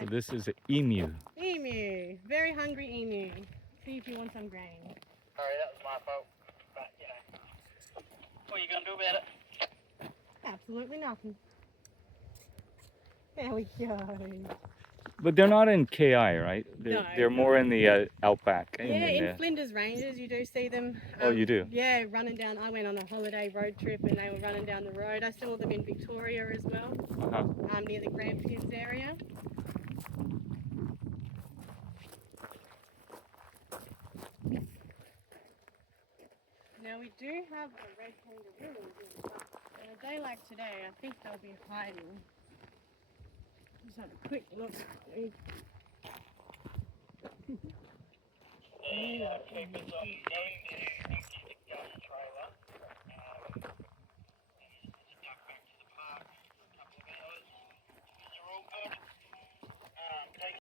So this is an emu. Emu. Very hungry emu. See if you want some grain. Sorry, that was my fault. But, you know, what are you going to do about it? Absolutely nothing. There we go. But they're not in KI, right? No. They're more in the outback. Yeah, in Flinders Ranges you do see them. Oh, you do? Yeah, running down. I went on a holiday road trip and they were running down the road. I saw them in Victoria as well, near the Grampians area. Now we do have a red kangaroo in the park. On a day like today, I think they'll be hiding. Just have a quick look. The keepers on going to